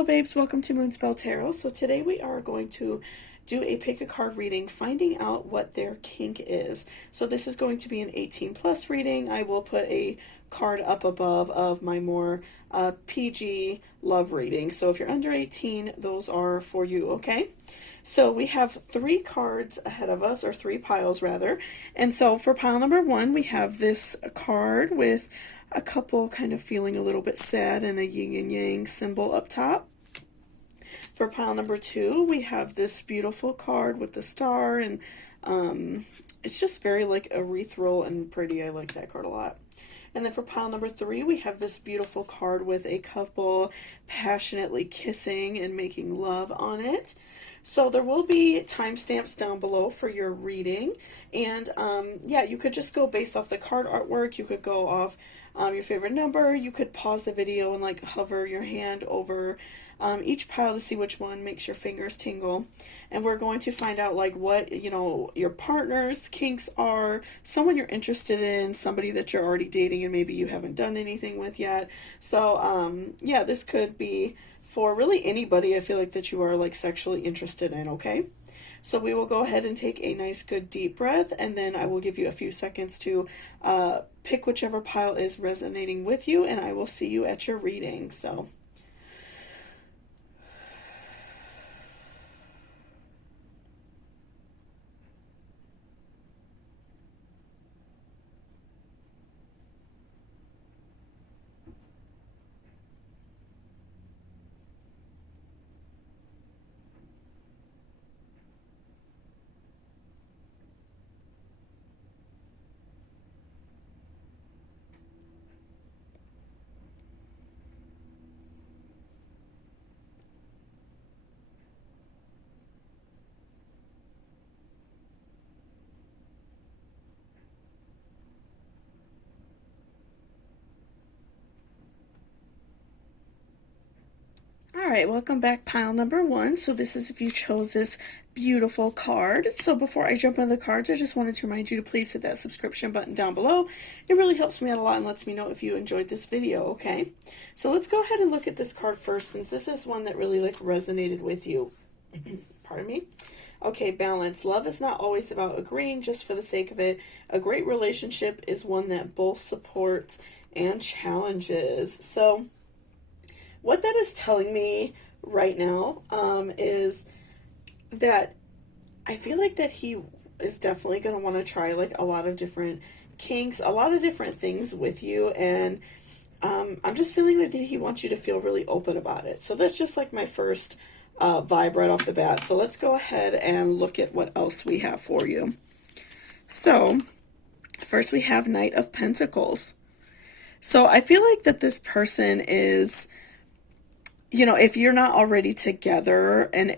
Hello babes, welcome to Moonspell Tarot. So today we are going to do a pick a card reading, finding out what their kink is. So this is going to be an 18 plus reading. I will put a card up above of my more PG love reading. So if you're under 18, those are for you, okay? So we have 3 cards ahead of us, or 3 piles rather. And so for pile number 1, we have this card with a couple kind of feeling a little bit sad and a yin and yang symbol up top. For pile number 2, we have this beautiful card with the star, and it's just very like ethereal and pretty. I like that card a lot. And then for pile number 3, we have this beautiful card with a couple passionately kissing and making love on it. So there will be timestamps down below for your reading, and yeah, you could just go based off the card artwork. You could go off your favorite number. You could pause the video and like hover your hand over each pile to see which one makes your fingers tingle. And we're going to find out like what, you know, your partner's kinks are, someone you're interested in, somebody that you're already dating and maybe you haven't done anything with yet. So yeah, this could be for really anybody I feel like that you are like sexually interested in, okay? So we will go ahead and take a nice good deep breath, and then I will give you a few seconds to pick whichever pile is resonating with you, and I will see you at your reading. So alright, welcome back, pile number 1. So this is if you chose this beautiful card. So before I jump into the cards, I just wanted to remind you to please hit that subscription button down below. It really helps me out a lot and lets me know if you enjoyed this video, okay? So let's go ahead and look at this card first, since this is one that really like resonated with you. Pardon me? Okay, balance. Love is not always about agreeing just for the sake of it. A great relationship is one that both supports and challenges. So what that is telling me right now is that I feel like that he is definitely going to want to try like a lot of different kinks, a lot of different things with you, and I'm just feeling that he wants you to feel really open about it. So that's just like my first vibe right off the bat. So let's go ahead and look at what else we have for you. So first we have Knight of Pentacles. So I feel like that this person is, you know, if you're not already together, and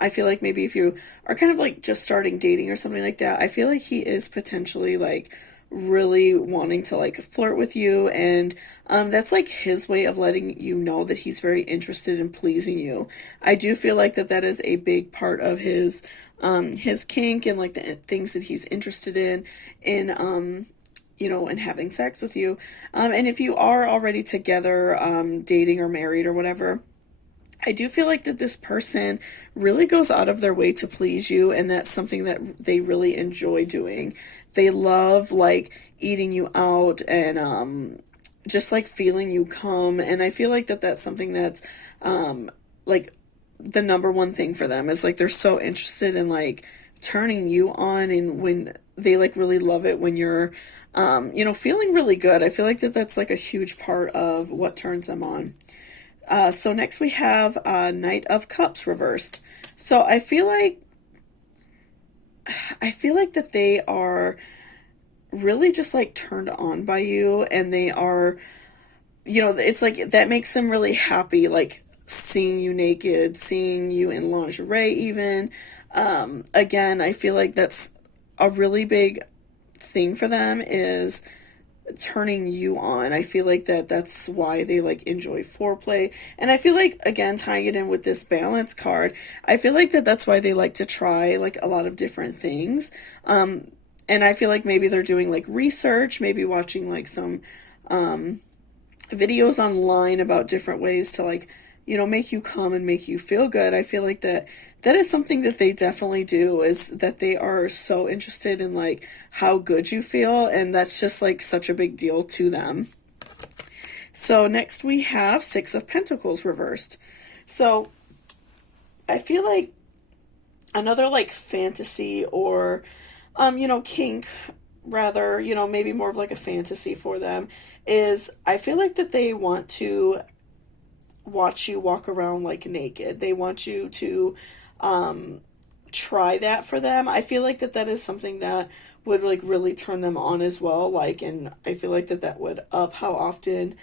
I feel like maybe if you are kind of like just starting dating or something like that, I feel like he is potentially like really wanting to like flirt with you, and that's like his way of letting you know that he's very interested in pleasing you. I do feel like that that is a big part of his kink and like the things that he's interested in you know, and having sex with you. And if you are already together, dating or married or whatever, I do feel like that this person really goes out of their way to please you, and that's something that they really enjoy doing. They love like eating you out and just like feeling you come, and I feel like that that's something that's like the number one thing for them is like they're so interested in like turning you on, and when they like really love it when you're you know, feeling really good. I feel like that that's like a huge part of what turns them on. So next we have Knight of Cups reversed. So I feel like that they are really just like turned on by you, and they are, you know, it's like that makes them really happy, like seeing you naked, seeing you in lingerie even. Again, I feel like that's a really big thing for them, is turning you on. I feel like that's why they like enjoy foreplay, and I feel like, again, tying it in with this balance card, I feel like that's why they like to try like a lot of different things, and I feel like maybe they're doing like research, maybe watching like some videos online about different ways to like, make you come and make you feel good. I feel like that is something that they definitely do, is that they are so interested in like how good you feel, and that's just like such a big deal to them. So next we have Six of Pentacles reversed. So I feel like another like fantasy or kink, rather, maybe more of like a fantasy for them, is I feel like that they want to watch you walk around like naked. They want you to try that for them. I feel like that is something that would like really turn them on as well. Like, and I feel like that would up how often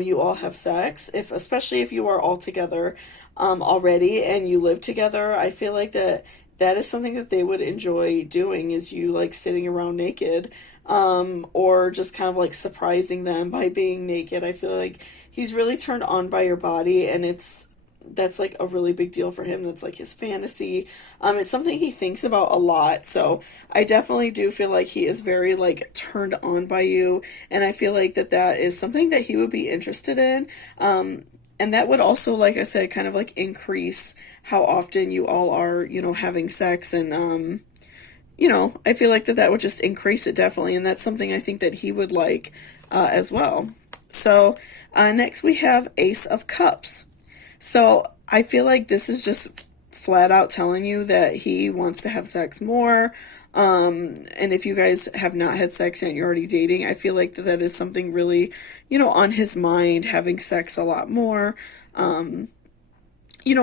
you all have sex, especially if you are all together already and you live together. I feel like that is something that they would enjoy doing, is you like sitting around naked, or just kind of like surprising them by being naked. I feel like he's really turned on by your body, and that's like a really big deal for him. That's like his fantasy. It's something he thinks about a lot. So I definitely do feel like he is very like turned on by you, and I feel like that is something that he would be interested in. And that would also, like I said, kind of like increase how often you all are, having sex. And, I feel like that would just increase it definitely. And that's something I think that he would like as well. So next we have Ace of Cups. So I feel like this is just flat out telling you that he wants to have sex more. And if you guys have not had sex yet and you're already dating, I feel like that is something really, on his mind, having sex a lot more.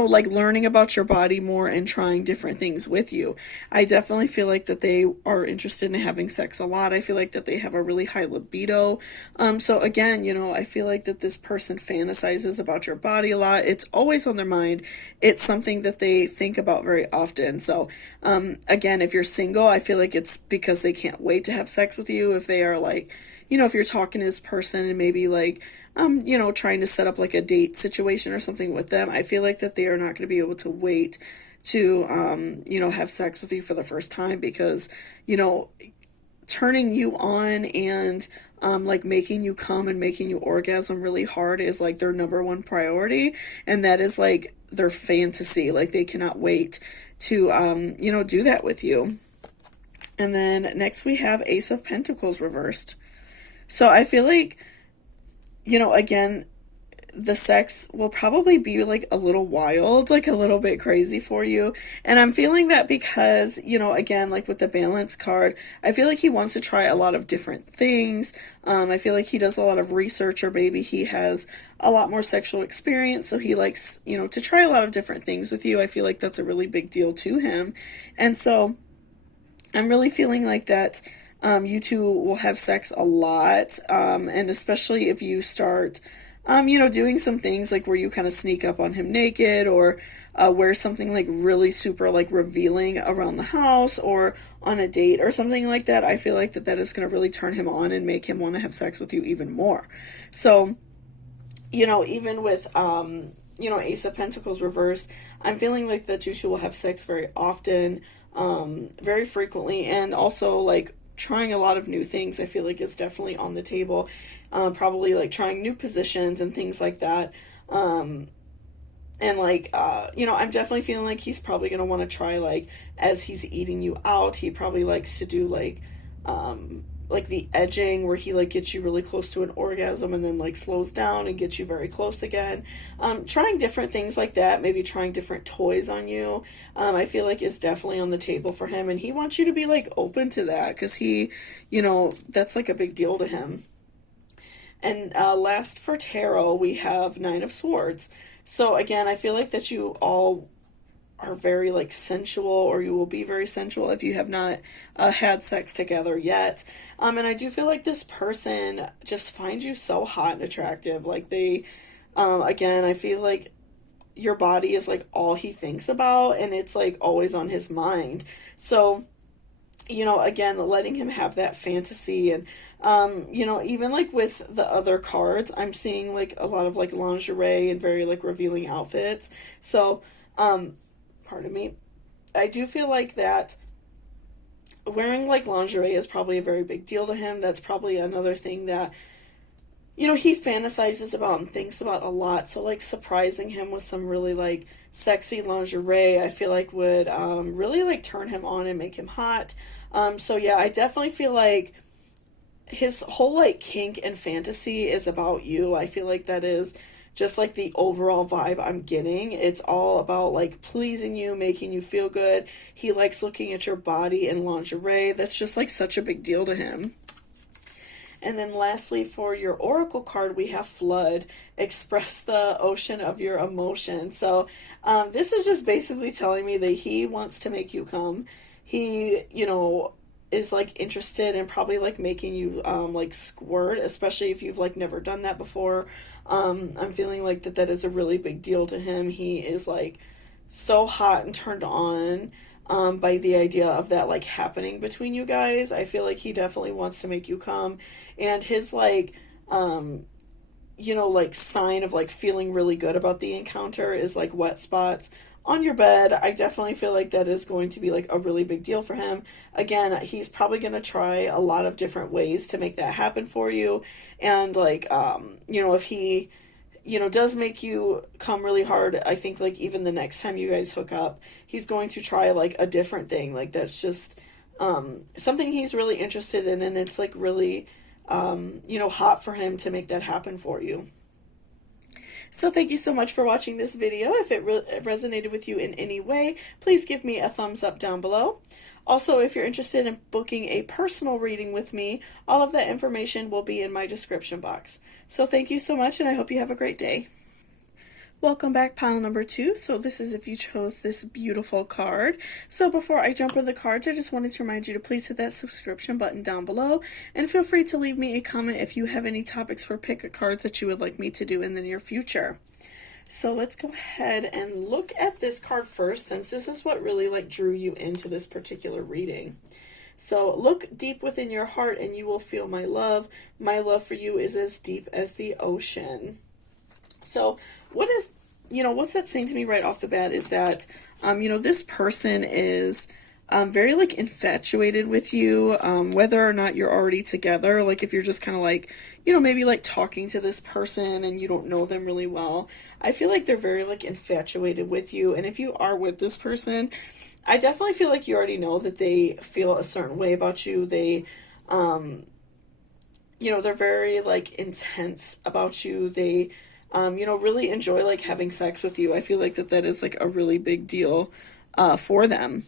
Like learning about your body more and trying different things with you. I definitely feel like that they are interested in having sex a lot. I feel like that they have a really high libido. So again, I feel like that this person fantasizes about your body a lot. It's always on their mind. It's something that they think about very often. So, again, if you're single, I feel like it's because they can't wait to have sex with you. If they are like, if you're talking to this person and maybe like, trying to set up like a date situation or something with them, I feel like that they are not going to be able to wait to, have sex with you for the first time, because, turning you on and, like making you come and making you orgasm really hard is like their number one priority. And that is like their fantasy. Like they cannot wait to, do that with you. And then next we have Ace of Pentacles reversed. So I feel like, again, the sex will probably be like a little wild, like a little bit crazy for you. And I'm feeling that because, again, like with the balance card, I feel like he wants to try a lot of different things. I feel like he does a lot of research, or maybe he has a lot more sexual experience. So he likes, to try a lot of different things with you. I feel like that's a really big deal to him. And so I'm really feeling like that. You two will have sex a lot, and especially if you start, doing some things like where you kind of sneak up on him naked, or wear something like really super like revealing around the house or on a date or something like that. I feel like that is going to really turn him on and make him want to have sex with you even more. So, even with, Ace of Pentacles reversed, I'm feeling like that you two will have sex very often, very frequently, and also like trying a lot of new things. I feel like is definitely on the table. Probably like trying new positions and things like that. And like, I'm definitely feeling like he's probably going to want to try, like, as he's eating you out, he probably likes to do like the edging, where he like gets you really close to an orgasm and then like slows down and gets you very close again. Trying different things like that, maybe trying different toys on you, I feel like is definitely on the table for him, and he wants you to be like open to that, because he, that's like a big deal to him. And last for tarot, we have Nine of Swords. So again, I feel like that you all are very like sensual, or you will be very sensual if you have not had sex together yet. And I do feel like this person just finds you so hot and attractive. Like they, again, I feel like your body is like all he thinks about, and it's like always on his mind. So, again, letting him have that fantasy. And even like with the other cards, I'm seeing like a lot of like lingerie and very like revealing outfits. So, pardon me, I do feel like that wearing like lingerie is probably a very big deal to him. That's probably another thing that you know, he fantasizes about and thinks about a lot. So like surprising him with some really like sexy lingerie, I feel like would really like turn him on and make him hot. So yeah, I definitely feel like his whole like kink and fantasy is about you. I feel like that is just like the overall vibe I'm getting. It's all about like pleasing you, making you feel good. He likes looking at your body in lingerie. That's just like such a big deal to him. And then lastly, for your oracle card, we have flood. Express the ocean of your emotion. So this is just basically telling me that he wants to make you come. He, you know, is like interested in probably like making you like squirt, especially if you've like never done that before. I'm feeling like that is a really big deal to him. He is like so hot and turned on by the idea of that like happening between you guys. I feel like he definitely wants to make you come, and his like you know, like sign of like feeling really good about the encounter is like wet spots on your bed. I definitely feel like that is going to be like a really big deal for him. Again, he's probably going to try a lot of different ways to make that happen for you. And like you know, if he, you know, does make you come really hard, I think like even the next time you guys hook up, he's going to try like a different thing. Like that's just something he's really interested in, and it's like really you know, hot for him to make that happen for you. So thank you so much for watching this video. If it resonated with you in any way, please give me a thumbs up down below. Also, if you're interested in booking a personal reading with me, all of that information will be in my description box. So thank you so much, and I hope you have a great day. Welcome back, pile number 2. So this is if you chose this beautiful card. So before I jump into the cards, I just wanted to remind you to please hit that subscription button down below, and feel free to leave me a comment if you have any topics for pick cards that you would like me to do in the near future. So let's go ahead and look at this card first, since this is what really like drew you into this particular reading. So look deep within your heart and you will feel my love. My love for you is as deep as the ocean. So what is, you know, what's that saying to me right off the bat is that, you know, this person is very like infatuated with you, whether or not you're already together. Like if you're just kind of like, you know, maybe like talking to this person and you don't know them really well, I feel like they're very like infatuated with you. And if you are with this person, I definitely feel like you already know that they feel a certain way about you. They, you know, they're very like intense about you. They, you know, really enjoy like having sex with you. I feel like that is like a really big deal for them.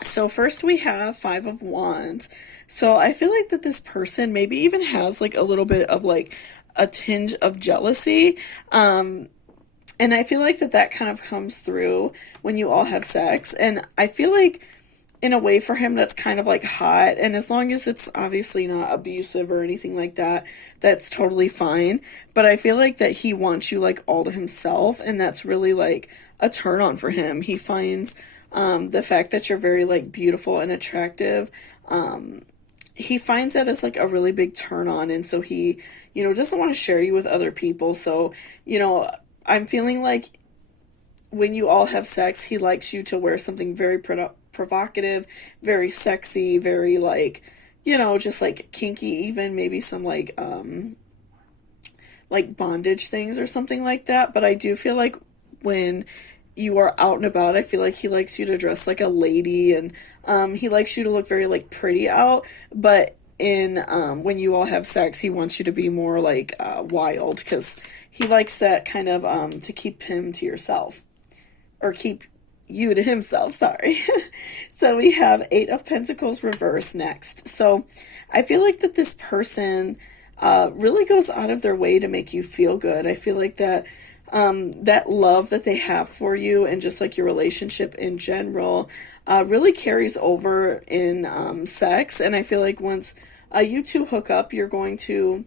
So first we have 5 of Wands. So I feel like that this person maybe even has like a little bit of like a tinge of jealousy. And I feel like that kind of comes through when you all have sex. And I feel like in a way for him that's kind of like hot, and as long as it's obviously not abusive or anything like that, that's totally fine. But I feel like that he wants you like all to himself, and that's really like a turn on for him. He finds the fact that you're very like beautiful and attractive, he finds that as like a really big turn on, and so he, you know, doesn't want to share you with other people. So, you know, I'm feeling like when you all have sex, he likes you to wear something very provocative, very sexy, very like, you know, just like kinky, even maybe some like bondage things or something like that. But I do feel like when you are out and about, I feel like he likes you to dress like a lady, and he likes you to look very like pretty out. But in when you all have sex, he wants you to be more like wild, because he likes that kind of to keep him to yourself, or keep you to himself, sorry. So we have 8 of Pentacles reverse next. So I feel like that this person really goes out of their way to make you feel good. I feel like that that love that they have for you, and just like your relationship in general, really carries over in sex. And I feel like once you two hook up, you're going to,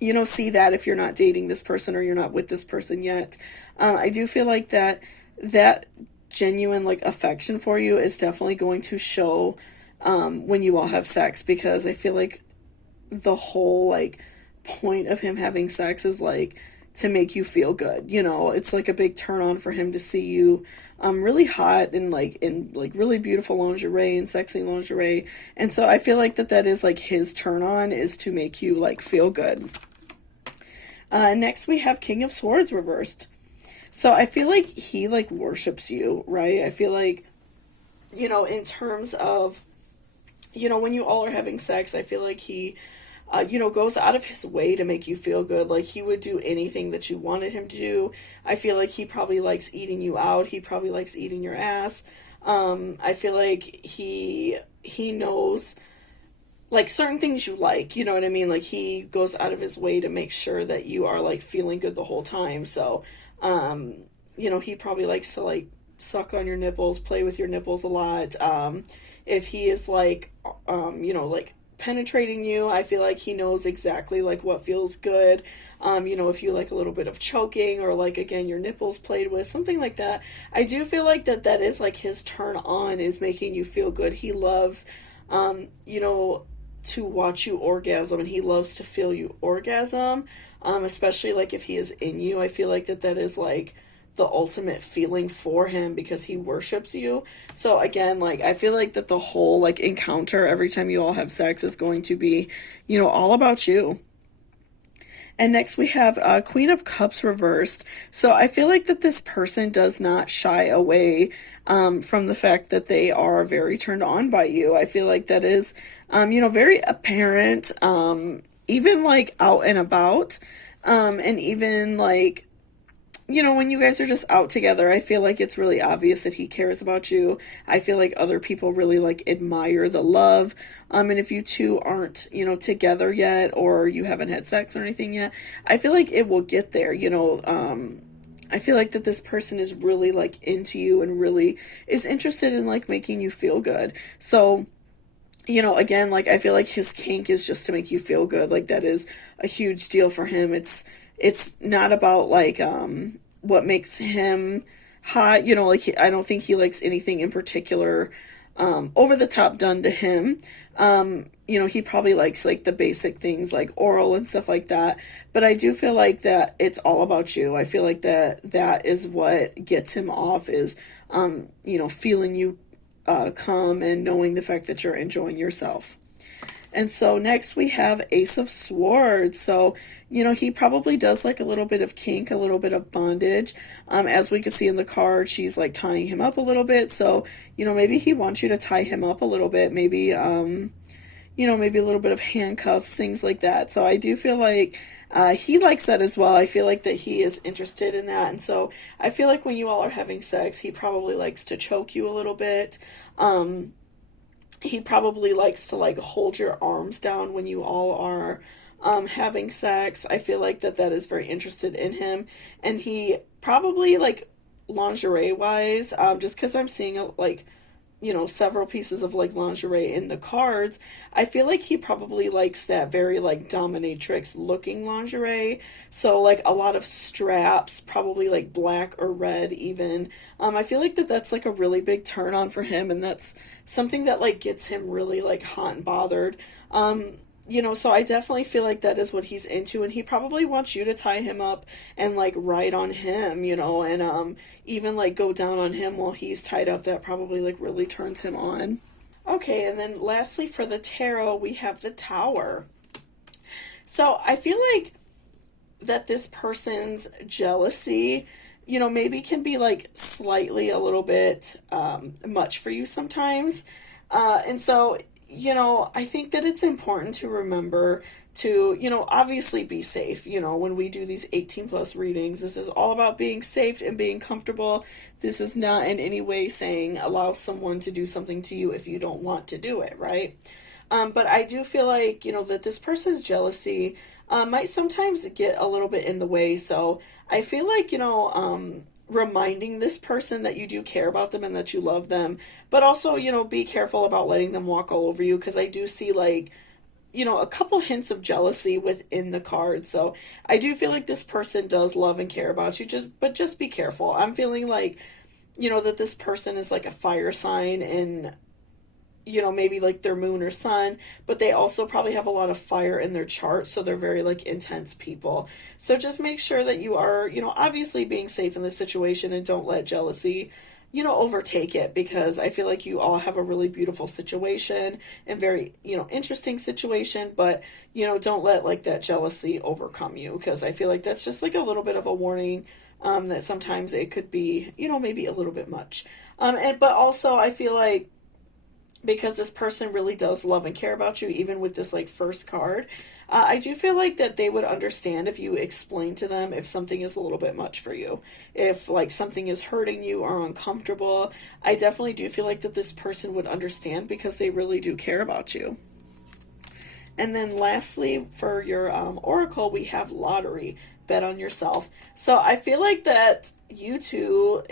you know, see that if you're not dating this person or you're not with this person yet. I do feel like that genuine like affection for you is definitely going to show when you all have sex, because I feel like the whole like point of him having sex is like to make you feel good. You know, it's like a big turn on for him to see you really hot and like in like really beautiful lingerie and sexy lingerie. And so I feel like that is like his turn on, is to make you like feel good. Next we have King of Swords reversed. So I feel like he like worships you, right? I feel like, in terms of, when you all are having sex, I feel like he, goes out of his way to make you feel good. Like he would do anything that you wanted him to do. I feel like he probably likes eating you out. He probably likes eating your ass. I feel like he knows like certain things you like, you know what I mean? Like he goes out of his way to make sure that you are like feeling good the whole time. So, he probably likes to like suck on your nipples, play with your nipples a lot. If he is like, like penetrating you, I feel like he knows exactly like what feels good. If you like a little bit of choking or like again your nipples played with, something like that. I do feel like that is like his turn on, is making you feel good. He loves to watch you orgasm, and he loves to feel you orgasm, especially like if he is in you. I feel like that is like the ultimate feeling for him because he worships you. So again, like I feel like that the whole like encounter every time you all have sex is going to be, all about you. And next we have Queen of Cups reversed. So I feel like that this person does not shy away from the fact that they are very turned on by you. I feel like that is, very apparent, even like out and about, and even like, when you guys are just out together, I feel like it's really obvious that he cares about you. I feel like other people really like admire the love. And if you two aren't, together yet, or you haven't had sex or anything yet, I feel like it will get there, I feel like that this person is really like into you and really is interested in like making you feel good. So, again, like I feel like his kink is just to make you feel good. Like that is a huge deal for him. It's not about like what makes him hot, like I don't think he likes anything in particular over the top done to him. He probably likes like the basic things like oral and stuff like that, but I do feel like that it's all about you. I feel like that is what gets him off, is feeling you come and knowing the fact that you're enjoying yourself. And so next we have Ace of Swords. So, he probably does like a little bit of kink, a little bit of bondage. As we can see in the card, she's like tying him up a little bit. So, maybe he wants you to tie him up a little bit. Maybe, maybe a little bit of handcuffs, things like that. So I do feel like he likes that as well. I feel like that he is interested in that. And so I feel like when you all are having sex, he probably likes to choke you a little bit. He probably likes to like hold your arms down when you all are having sex. I feel like that is very interested in him. And he probably like lingerie wise, just because I'm seeing like, several pieces of like lingerie in the cards, I feel like he probably likes that very like dominatrix looking lingerie. So like a lot of straps, probably like black or red even. I feel like that's like a really big turn on for him, and that's something that like gets him really like hot and bothered. So I definitely feel like that is what he's into, and he probably wants you to tie him up and like ride on him, and even like go down on him while he's tied up. That probably like really turns him on. Okay, and then lastly for the tarot, we have the Tower. So I feel like that this person's jealousy, maybe can be like slightly a little bit much for you sometimes. And so I think that it's important to remember to, obviously be safe. When we do these 18 plus readings, this is all about being safe and being comfortable. This is not in any way saying allow someone to do something to you if you don't want to do it, right? But I do feel like, that this person's jealousy might sometimes get a little bit in the way. So I feel like, reminding this person that you do care about them and that you love them, but also, be careful about letting them walk all over you, because I do see like, a couple hints of jealousy within the card. So I do feel like this person does love and care about you, but just be careful. I'm feeling like, that this person is like a fire sign, and maybe like their moon or sun, but they also probably have a lot of fire in their chart, so they're very like intense people. So just make sure that you are, obviously being safe in this situation, and don't let jealousy overtake it, because I feel like you all have a really beautiful situation and very, interesting situation, but, don't let like that jealousy overcome you, because I feel like that's just like a little bit of a warning, that sometimes it could be, maybe a little bit much. But also I feel like because this person really does love and care about you, even with this like first card, I do feel like that they would understand if you explain to them if something is a little bit much for you. If like something is hurting you or uncomfortable, I definitely do feel like that this person would understand, because they really do care about you. And then lastly, for your oracle, we have lottery, bet on yourself. So I feel like that you two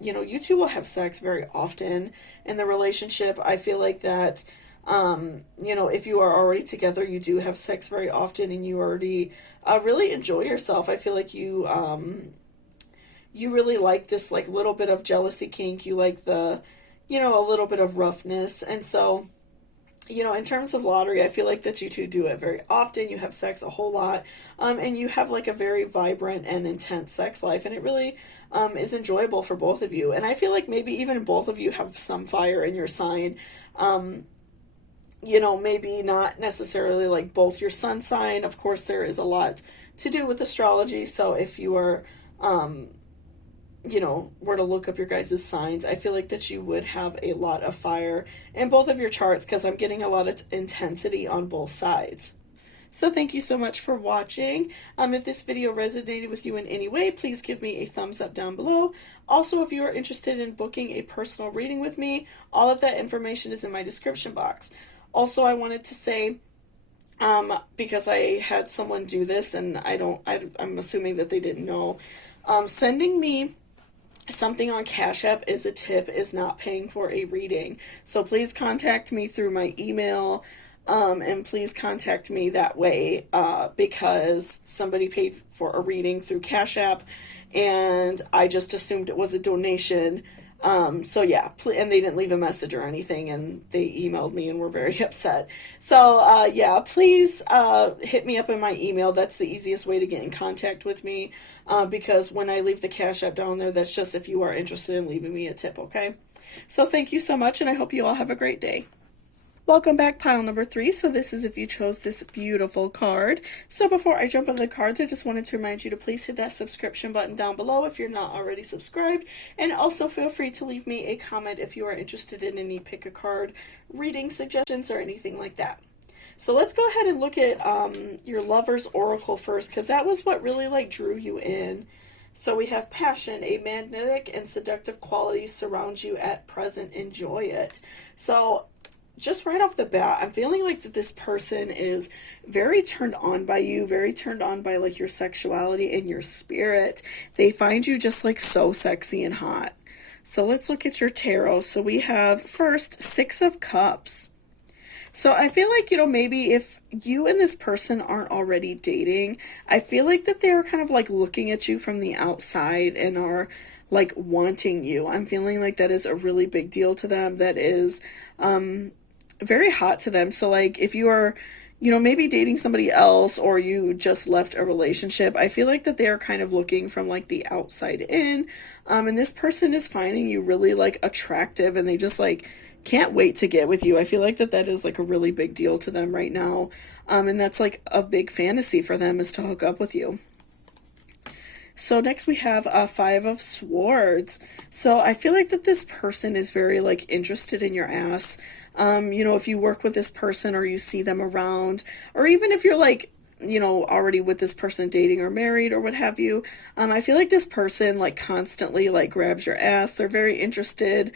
will have sex very often in the relationship. I feel like that, if you are already together, you do have sex very often, and you already really enjoy yourself. I feel like you really like this like little bit of jealousy kink. You like the, a little bit of roughness. And so, in terms of lottery, I feel like that you two do it very often. You have sex a whole lot, and you have like a very vibrant and intense sex life, and it really is enjoyable for both of you. And I feel like maybe even both of you have some fire in your sign. Maybe not necessarily like both your sun sign. Of course, there is a lot to do with astrology. So if you are, were to look up your guys' signs, I feel like that you would have a lot of fire in both of your charts, because I'm getting a lot of intensity on both sides. So thank you so much for watching. If this video resonated with you in any way, please give me a thumbs up down below. Also, if you are interested in booking a personal reading with me, all of that information is in my description box. Also, I wanted to say, because I had someone do this, and I'm assuming that they didn't know, sending me something on Cashapp is a tip, is not paying for a reading. So please contact me through my email, and please contact me that way, because somebody paid for a reading through Cashapp, and I just assumed it was a donation. So yeah, and they didn't leave a message or anything, and they emailed me and were very upset. So yeah, please hit me up in my email. That's the easiest way to get in contact with me, because when I leave the Cash App down there, that's just if you are interested in leaving me a tip, okay? So thank you so much, and I hope you all have a great day. Welcome back, pile number 3. So this is if you chose this beautiful card. So before I jump into the cards, I just wanted to remind you to please hit that subscription button down below if you're not already subscribed. And also feel free to leave me a comment if you are interested in any pick a card reading suggestions or anything like that. So let's go ahead and look at your lover's oracle first, because that was what really like drew you in. So we have passion, a magnetic and seductive qualities surround you at present. Enjoy it. So just right off the bat, I'm feeling like that this person is very turned on by you, very turned on by like your sexuality and your spirit. They find you just like so sexy and hot. So let's look at your tarot. So we have first 6 of Cups. So I feel like, maybe if you and this person aren't already dating, I feel like that they're kind of like looking at you from the outside and are like wanting you. I'm feeling like that is a really big deal to them. That is very hot to them. So like if you are, maybe dating somebody else, or you just left a relationship, I feel like that they are kind of looking from like the outside in. And this person is finding you really like attractive, and they just like can't wait to get with you. I feel like that is like a really big deal to them right now. And that's like a big fantasy for them, is to hook up with you. So next we have 5 of Swords. So I feel like that this person is very like interested in your ass. If you work with this person, or you see them around, or even if you're like, already with this person dating or married or what have you, I feel like this person like constantly like grabs your ass. They're very interested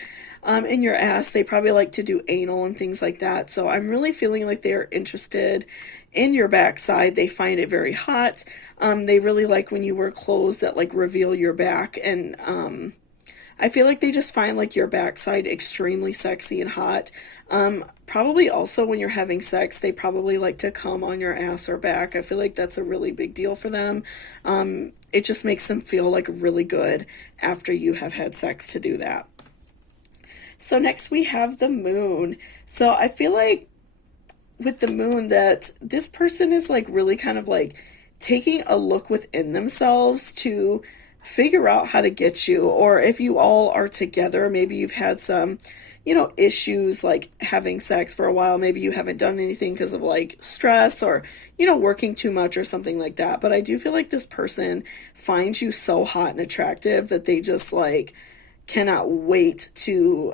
in your ass. They probably like to do anal and things like that. So I'm really feeling like they're interested in your backside. They find it very hot. They really like when you wear clothes that like reveal your back, and I feel like they just find like your backside extremely sexy and hot. Probably also when you're having sex, they probably like to come on your ass or back. I feel like that's a really big deal for them. It just makes them feel like really good after you have had sex to do that. So next we have the Moon. So I feel like with the Moon that this person is like really kind of like taking a look within themselves to figure out how to get you. Or if you all are together, maybe you've had some, issues like having sex for a while. Maybe you haven't done anything because of like stress or, working too much or something like that. But I do feel like this person finds you so hot and attractive that they just like cannot wait to,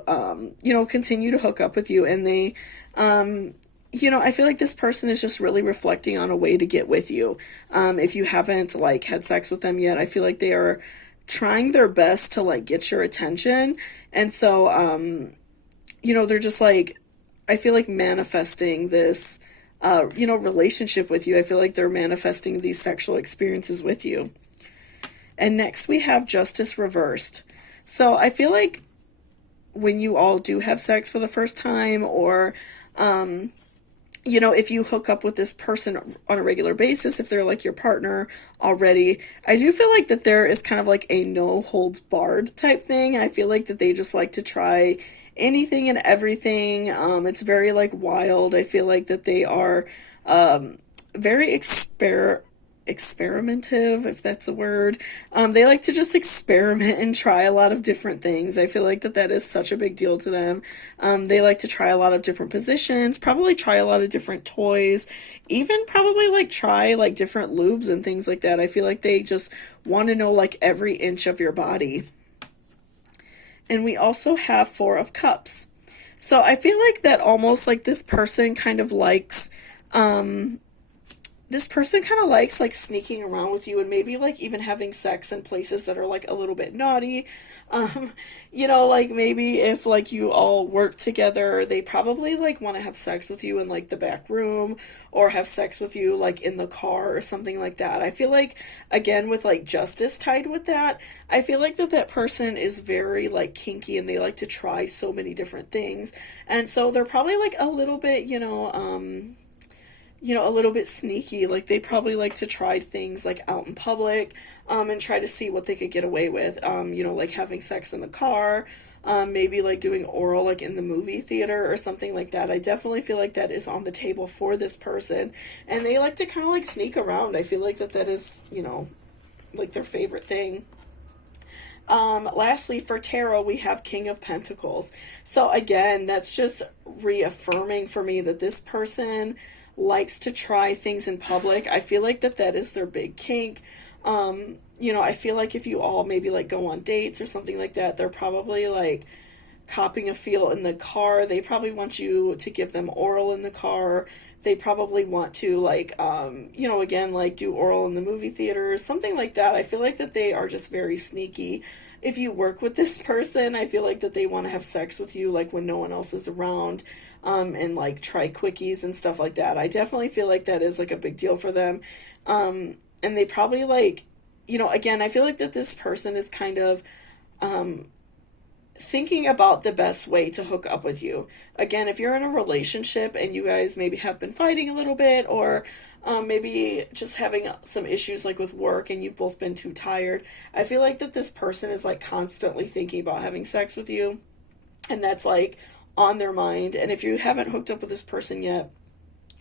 continue to hook up with you. And they, I feel like this person is just really reflecting on a way to get with you. If you haven't like had sex with them yet, I feel like they are trying their best to like get your attention. And so, they're just like, I feel like manifesting this, relationship with you. I feel like they're manifesting these sexual experiences with you. And next we have Justice reversed. So I feel like when you all do have sex for the first time, or, if you hook up with this person on a regular basis, if they're like your partner already, I do feel like that there is kind of like a no holds barred type thing. I feel like that they just like to try anything and everything. It's very like wild. I feel like that they are very experimentative, if that's a word. They like to just experiment and try a lot of different things. I feel like that is such a big deal to them. They like to try a lot of different positions, probably try a lot of different toys, even probably like try like different lubes and things like that. I feel like they just want to know like every inch of your body. And we also have Four of Cups. So I feel like that almost like this person kind of likes like sneaking around with you and maybe like even having sex in places that are like a little bit naughty. Like maybe if like you all work together, they probably like want to have sex with you in like the back room, or have sex with you like in the car or something like that. I feel like, again, with like justice tied with that, I feel like that person is very like kinky and they like to try so many different things. And so they're probably like a little bit, a little bit sneaky. Like they probably like to try things like out in public, and try to see what they could get away with. Like having sex in the car, maybe like doing oral like in the movie theater or something like that. I definitely feel like that is on the table for this person, and they like to kind of like sneak around. I feel like that is, like their favorite thing. Lastly, for tarot, we have King of Pentacles. So again, that's just reaffirming for me that this person likes to try things in public. I feel like that is their big kink. I feel like if you all maybe like go on dates or something like that, they're probably like copping a feel in the car. They probably want you to give them oral in the car. They probably want to like, again, like do oral in the movie theater, something like that. I feel like that they are just very sneaky. If you work with this person, I feel like that they want to have sex with you like when no one else is around, and like try quickies and stuff like that. I definitely feel like that is like a big deal for them. And they probably like, again, I feel like that this person is kind of thinking about the best way to hook up with you. Again, if you're in a relationship and you guys maybe have been fighting a little bit, or maybe just having some issues like with work and you've both been too tired, I feel like that this person is like constantly thinking about having sex with you, and that's like on their mind. And if you haven't hooked up with this person yet,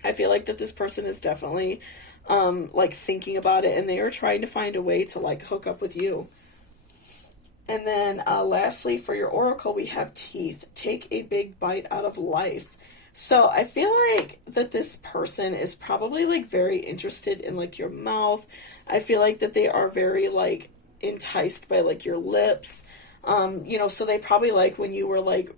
I feel like that this person is definitely like thinking about it, and they are trying to find a way to like hook up with you. And then lastly, for your oracle, we have Teeth. Take a big bite out of life. So I feel like that this person is probably like very interested in like your mouth. I feel like that they are very like enticed by like your lips. So they probably like when you were like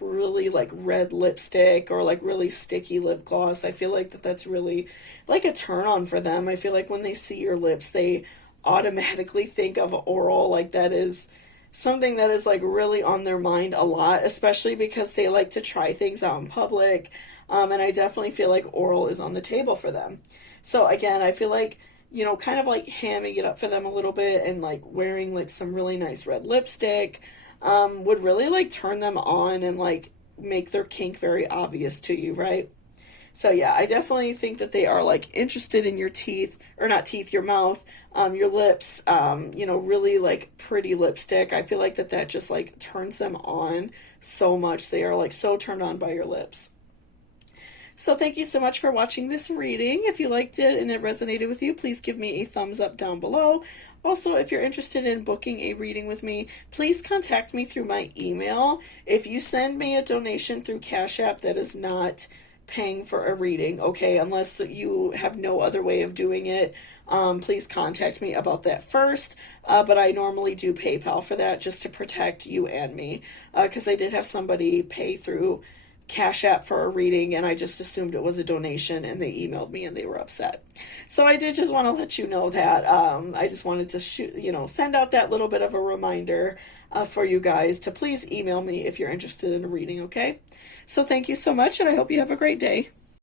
really like red lipstick or like really sticky lip gloss. I feel like that's really like a turn on for them. I feel like when they see your lips, they automatically think of oral. Like that is something that is like really on their mind a lot, especially because they like to try things out in public. And I definitely feel like oral is on the table for them. So again, I feel like, kind of like hamming it up for them a little bit and like wearing like some really nice red lipstick would really like turn them on and like make their kink very obvious to you, right? So yeah, I definitely think that they are like interested in your teeth, or not teeth, your mouth, your lips, really like pretty lipstick. I feel like that just like turns them on so much. They are like so turned on by your lips. So thank you so much for watching this reading. If you liked it and it resonated with you, please give me a thumbs up down below. Also, if you're interested in booking a reading with me, please contact me through my email. If you send me a donation through Cash App, that is not paying for a reading, okay? Unless you have no other way of doing it, please contact me about that first. But I normally do PayPal for that just to protect you and me, because I did have somebody pay through Cash App for a reading, and I just assumed it was a donation, and they emailed me and they were upset. So I did just want to let you know that. I just wanted to send out that little bit of a reminder for you guys to please email me if you're interested in a reading, okay? So thank you so much, and I hope you have a great day.